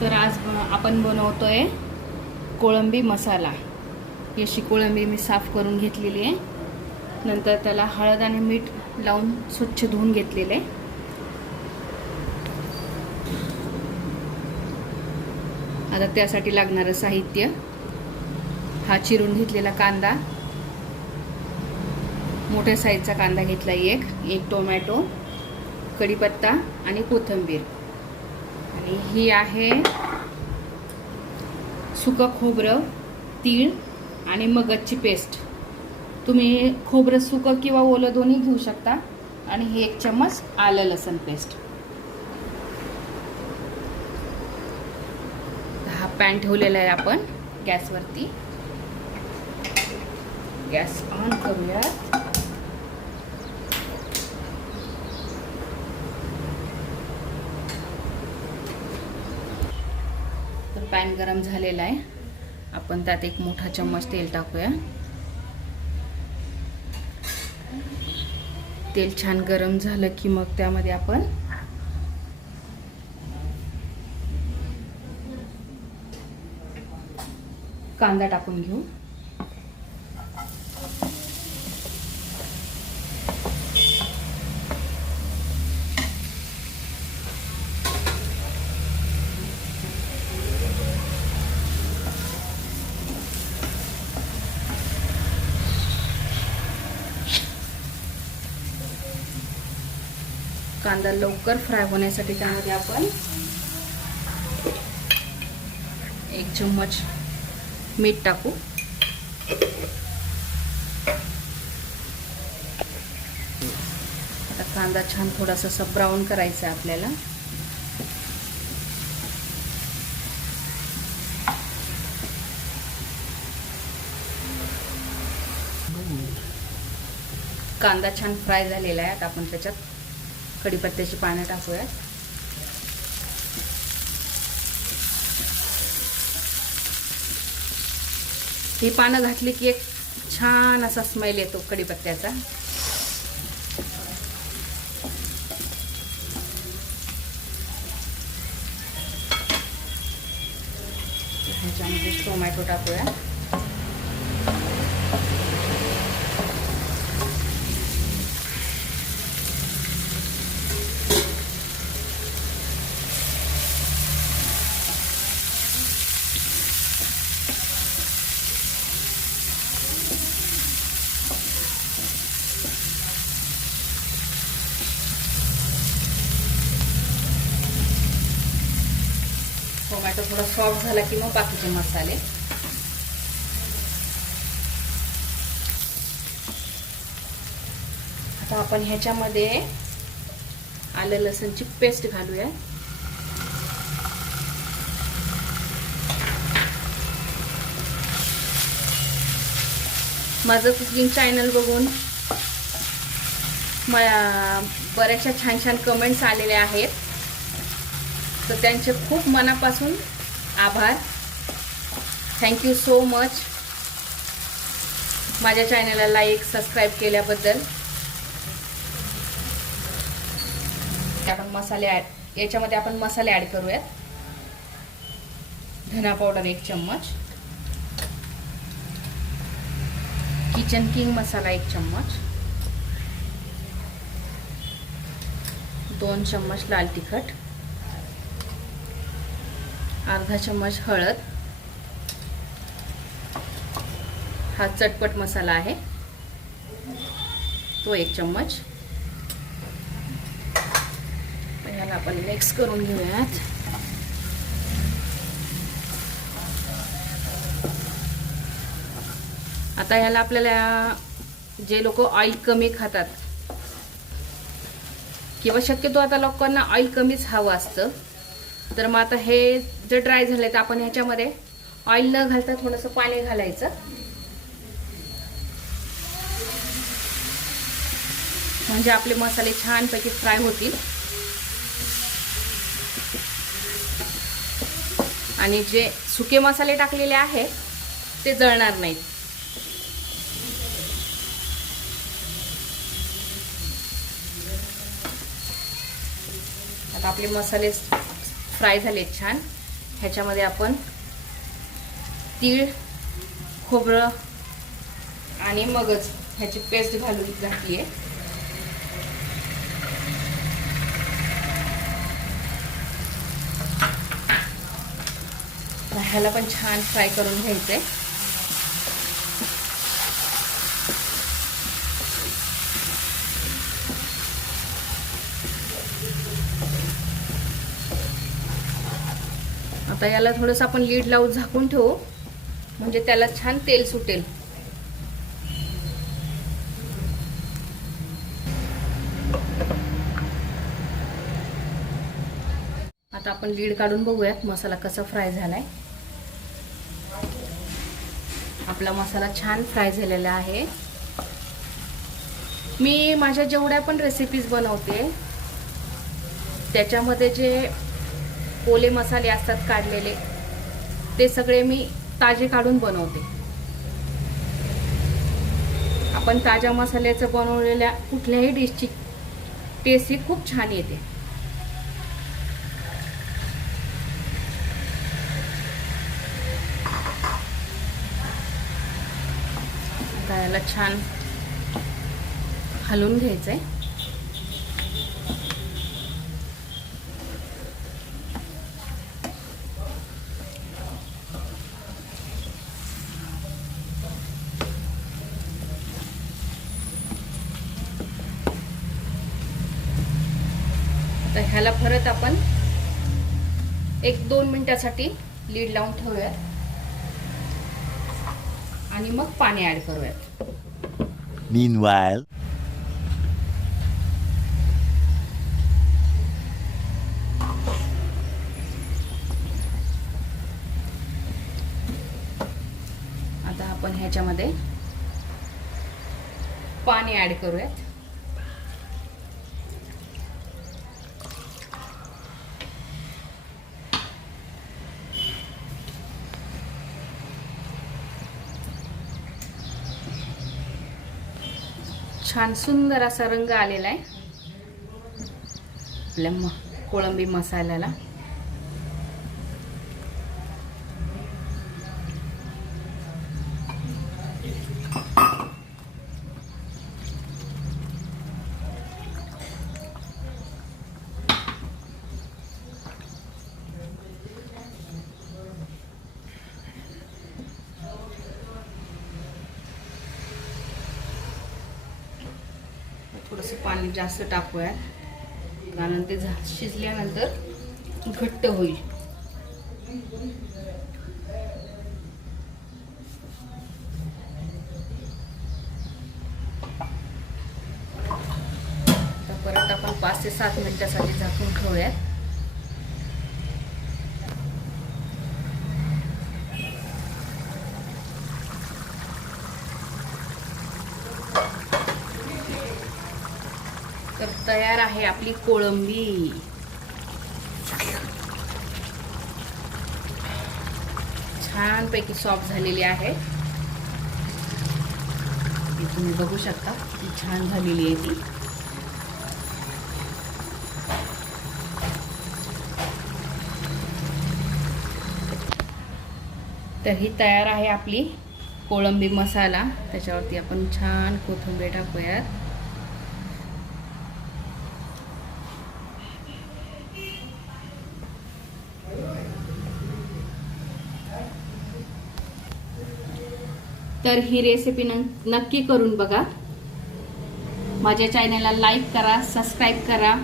तर आज आपण बनवतोय कोळंबी मसाला। ही अशी कोळंबी मी साफ करून घेतलेली आहे, नंतर त्याला हळद आणि मीठ लावून स्वच्छ धुवून घेतलेले आहे। आता त्यासाठी लागणारे साहित्य, हा चिरून घेतलेला कांदा, मोठ्या साईजचा कांदा घेतला एक टोमॅटो, कढीपत्ता आणि कोथिंबीर, आणि ही आहे सुकं खोबरं, तीळ आणि मगजची पेस्ट। तुम्ही खोबरं सुकं किंवा ओलं दोन्ही घेऊ शकता। आणि हे 1 चम्मच आलं लसूण पेस्ट। हा पॅन ठेवलेला आहे आपण गॅसवरती। गॅस ऑन करूया। तर पॅन गरम झालेला आहे, आपण त्यात 1 मोठा चम्मच तेल टाकूया। तेल छान गरम झालं की मग त्यामध्ये आपण कांदा टाकून घेऊ। कांदा लवकर फ्राय होण्यासाठी त्यामध्ये आपण 1 चम्मच मीठ टाकू। आता कांदा छान थोडासा ब्राऊन करायचा आहे आपल्याला। कांदा छान फ्राय झालेला आहे, आता आपण त्याच्यात कढीपत्त्याची पानं टाकूया। ही पानं घातली की एक छान असा स्मेल येतो कढीपत्त्याचा। ह्याच्यामध्ये टोमॅटो टाकूया। टोमॅटो थोडा सॉफ्ट झाला की मग बाकीचे मसाले। आता आपण ह्याच्यामध्ये आलं लसूणची पेस्ट घालूया। माझं कुकिंग चॅनल बघून मला बऱ्याचशा छान छान कमेंट्स आलेले आहेत, तर त्यांचे खूप मनापासून आभार। थँक्यू सो मच माझ्या चॅनलला लाईक सबस्क्राईब केल्याबद्दल। आपण याच्यामध्ये आपण मसाले ॲड करूयात। धना पावडर 1 चम्मच, किचन किंग मसाला 1 चम्मच, 2 चम्मच लाल तिखट, अर्धा चम्मच हळद, हा चटपट मसाला आहे तो 1 चम्मच। याला आपण मिक्स करून घेऊयात। आता याला आपल्याला जे लोक ऑइल कमी खातात किंवा शक्यतो आता लोकांना ऑइल कमीच हवं असतं, तर मग आता हे जे ड्राय झाले तर आपण ह्याच्यामध्ये ऑइल न घालता थोडंसं पाणी घालायचं, म्हणजे आपले मसाले छानपैकी फ्राय होतील आणि जे सुके मसाले टाकलेले आहेत ते जळणार नाहीत। आता आपले मसाले फ्राय झाले छान। ह्याच्यामध्ये आपण तीळ, खोबरं आणि मगज ह्याची पेस्ट घालून घातली आहे. ह्याला पण छान फ्राय करून घ्यायचंय. आता याला थोडंसं आपण लीड लावून झाकून ठेवू, म्हणजे त्याला छान तेल सुटेल. आता आपण लीड काढून बघूयात मसाला कसा फ्राय झालाय. आपला मसाला छान फ्राय झालेला आहे. मी माझ्या जेवढ्या पण रेसिपीज बनवते त्याच्यामध्ये जे ओले मसाले असतात काढलेले, ते सगळे मी ताजे काढून बनवते. आपण ताज्या मसाल्याचं बनवलेल्या कुठल्याही डिशची टेस्ट ही खूप छान येते. आता याला छान हलवून घ्यायचंय. आता ह्याला परत आपण 1-2 मिनिटासाठी लीड लावून ठेवूयात आणि मग पाणी ऍड करूयात. Meanwhile, आता आपण ह्याच्यामध्ये पाणी ऍड करूयात. छान सुंदर असा रंग आलेला आहे आपल्या कोळंबी मसाल्याला. थोडंसं पाणी जास्त टाकूया, कारण ते शिजल्यानंतर घट्ट होईल. तर परत आपण 5 ते 7 मिनिटासाठी झाकून ठेवूयात. तर तयार आहे आपली कोळंबी. छानपैकी सॉफ्ट झालेली आहे. तुम्ही बघू शकता ती छान झालेली आहे ती. तर ही तयार आहे आपली कोळंबी मसाला. त्याच्यावरती आपण छान कोथिंबीर टाकूयात. तर ही रेसिपी नक्की करून बघा. माझ्या चॅनलला लाईक करा, सबस्क्राईब करा.